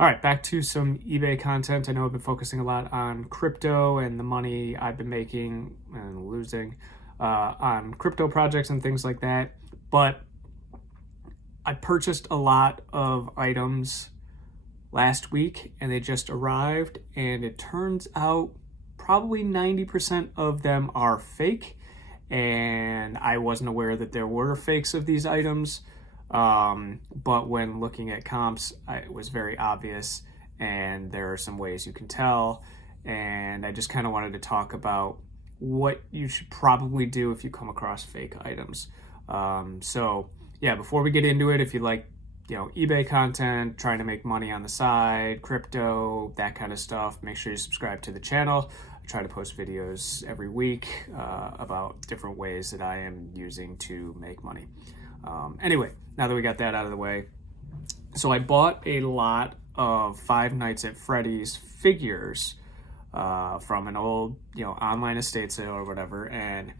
All right, back to some eBay content. I know I've been focusing a lot on crypto and the money I've been making and losing on crypto projects and things like that. But I purchased a lot of items last week and they just arrived, and it turns out probably 90% of them are fake. And I wasn't aware that there were fakes of these items. But when looking at comps, it was very obvious, and there are some ways you can tell. And I just kind of wanted to talk about what you should probably do if you come across fake items. So yeah, before we get into it, if you like, eBay content, trying to make money on the side, crypto, that kind of stuff, make sure you subscribe to the channel. I try to post videos every week about different ways that I am using to make money. Anyway, now that we got that out of the way, so I bought a lot of Five Nights at Freddy's figures from an old, online estate sale or whatever, and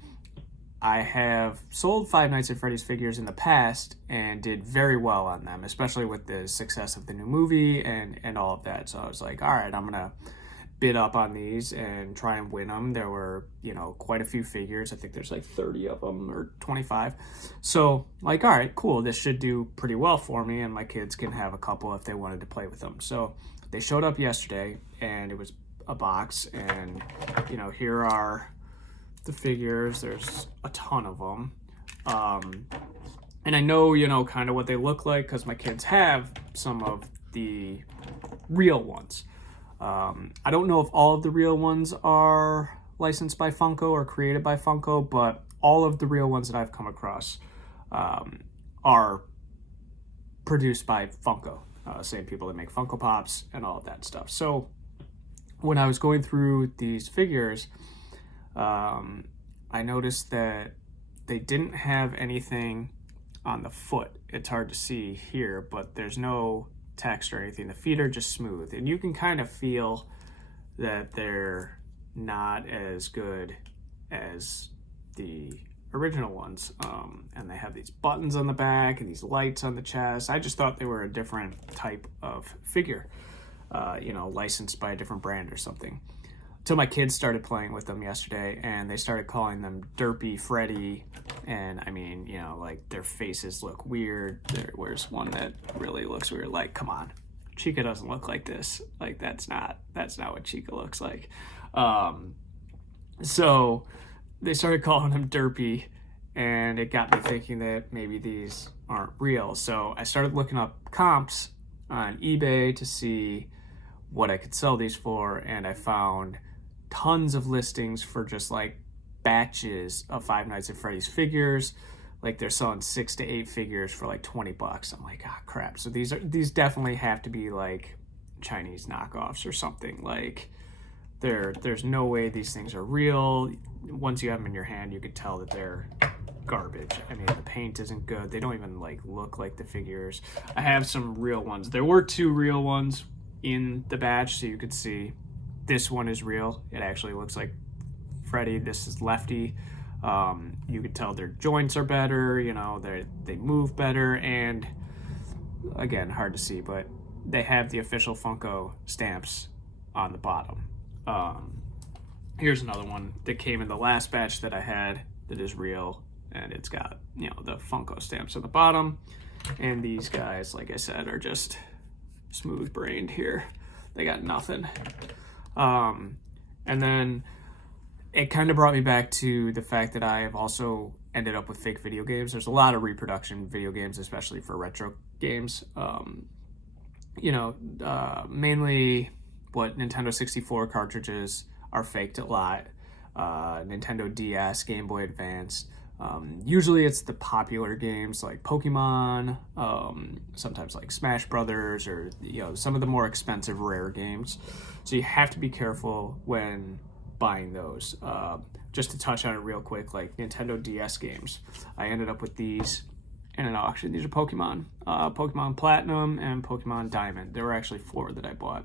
I have sold Five Nights at Freddy's figures in the past and did very well on them, especially with the success of the new movie and all of that. So I was like, all right, I'm gonna bid up on these and try and win them. There were, quite a few figures. I think there's like 30 of them or 25. So like, all right, cool. This should do pretty well for me, and my kids can have a couple if they wanted to play with them. So they showed up yesterday, and it was a box, and here are the figures. There's a ton of them. And I know, kind of what they look like because my kids have some of the real ones. I don't know if all of the real ones are licensed by Funko or created by Funko, but all of the real ones that I've come across are produced by Funko, same people that make Funko Pops and all of that stuff. So when I was going through these figures, I noticed that they didn't have anything on the foot. It's hard to see here, but there's no text or anything. The feet are just smooth, and you can kind of feel that they're not as good as the original ones. And they have these buttons on the back and these lights on the chest. I just thought they were a different type of figure, licensed by a different brand or something. Until my kids started playing with them yesterday, and they started calling them Derpy Freddy. And I mean, like, their faces look weird. Where's one that really looks weird? Like, come on, Chica doesn't look like this. Like, that's not what Chica looks like. So they started calling him Derpy, and it got me thinking that maybe these aren't real. So I started looking up comps on eBay to see what I could sell these for, and I found tons of listings for just like batches of Five Nights at Freddy's figures. Like, they're selling 6 to 8 figures for like $20. I'm like, crap. So these definitely have to be like Chinese knockoffs or something. Like, there's no way these things are real. Once you have them in your hand, you could tell that they're garbage. I mean, the paint isn't good. They don't even like look like the figures. I have some real ones. There were 2 real ones in the batch, so you could see this one is real. It actually looks like Freddy. This is Lefty. You could tell their joints are better, they move better, and again, hard to see, but they have the official Funko stamps on the bottom. Here's another one that came in the last batch that I had that is real, and it's got, the Funko stamps on the bottom. And these guys, like I said, are just smooth-brained here. They got nothing. And then it kind of brought me back to the fact that I have also ended up with fake video games. There's a lot of reproduction video games, especially for retro games. Mainly what Nintendo 64 cartridges are faked a lot. Nintendo DS, Game Boy Advance. Usually it's the popular games like Pokemon, sometimes like Smash Brothers, or some of the more expensive rare games. So you have to be careful when buying those. Just to touch on it real quick, like Nintendo DS games, I ended up with these in an auction. These are Pokemon, Pokemon Platinum and Pokemon Diamond. There were actually 4 that I bought.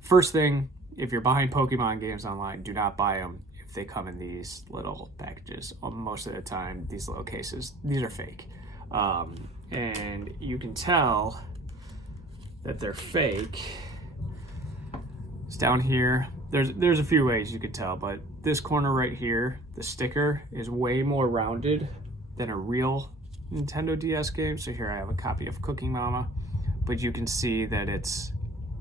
First thing, if you're buying Pokemon games online, do not buy them if they come in these little packages. Most of the time, these little cases, these are fake. And you can tell that they're fake is down here. There's a few ways you could tell, but this corner right here, the sticker is way more rounded than a real Nintendo DS game. So here I have a copy of Cooking Mama, but you can see that it's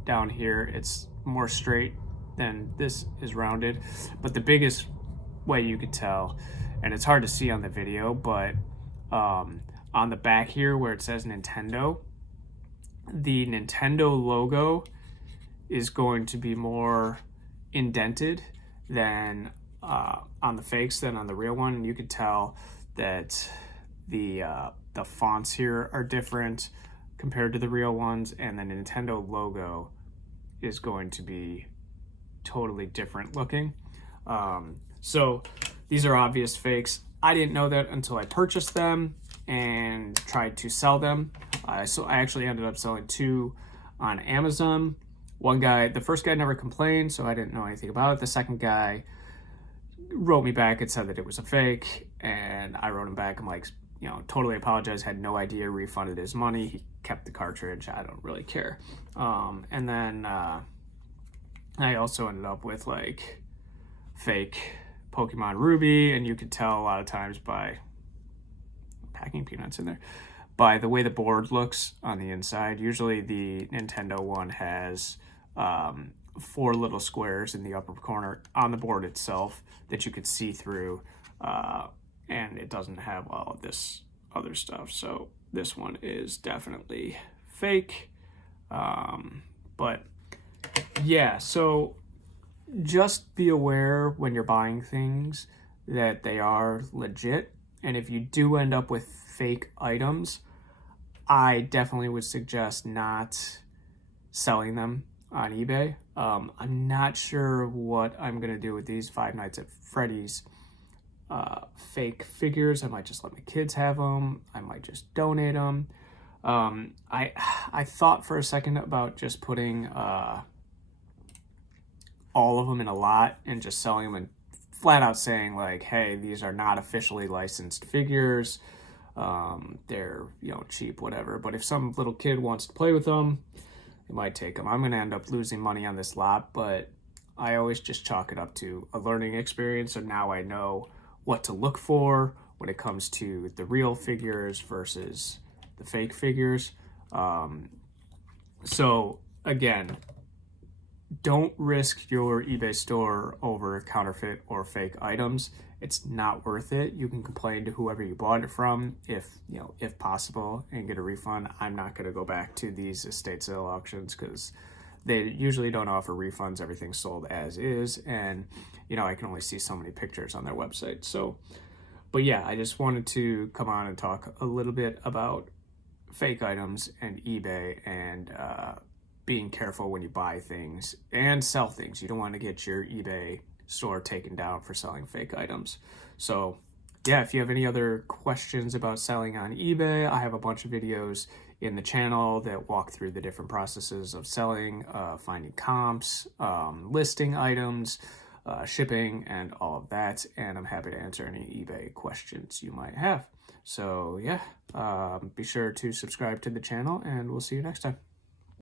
down here, it's more straight than this is rounded. But the biggest way you could tell, and it's hard to see on the video, but on the back here where it says Nintendo, the Nintendo logo is going to be more indented than on the fakes than on the real one. And you could tell that the fonts here are different compared to the real ones, and the Nintendo logo is going to be totally different looking. So these are obvious fakes. I didn't know that until I purchased them and tried to sell them. So I actually ended up selling 2 on Amazon. One guy, the first guy never complained, so I didn't know anything about it. The second guy wrote me back and said that it was a fake, and I wrote him back. I'm like, totally apologized, had no idea, refunded his money. He kept the cartridge. I don't really care. And then I also ended up with like fake Pokemon Ruby, and you could tell a lot of times by packing peanuts in there, by the way the board looks on the inside. Usually the Nintendo one has 4 little squares in the upper corner on the board itself that you could see through, and it doesn't have all of this other stuff. So this one is definitely fake. But yeah, so just be aware when you're buying things that they are legit. And if you do end up with fake items, I definitely would suggest not selling them on eBay. I'm not sure what I'm going to do with these Five Nights at Freddy's fake figures. I might just let my kids have them. I might just donate them. I thought for a second about just putting all of them in a lot and just selling them and flat out saying like, hey, these are not officially licensed figures. They're, cheap, whatever. But if some little kid wants to play with them, they might take them. I'm going to end up losing money on this lot, but I always just chalk it up to a learning experience. So now I know what to look for when it comes to the real figures versus the fake figures. So again, don't risk your eBay store over counterfeit or fake items. It's not worth it. You can complain to whoever you bought it from if possible and get a refund. I'm not going to go back to these estate sale auctions because they usually don't offer refunds. Everything's sold as is, and I can only see so many pictures on their website. So, but yeah, I just wanted to come on and talk a little bit about fake items and eBay and being careful when you buy things and sell things. You don't want to get your eBay store taken down for selling fake items. So yeah, if you have any other questions about selling on eBay, I have a bunch of videos in the channel that walk through the different processes of selling, finding comps, listing items, shipping, and all of that. And I'm happy to answer any eBay questions you might have. So yeah, be sure to subscribe to the channel, and we'll see you next time.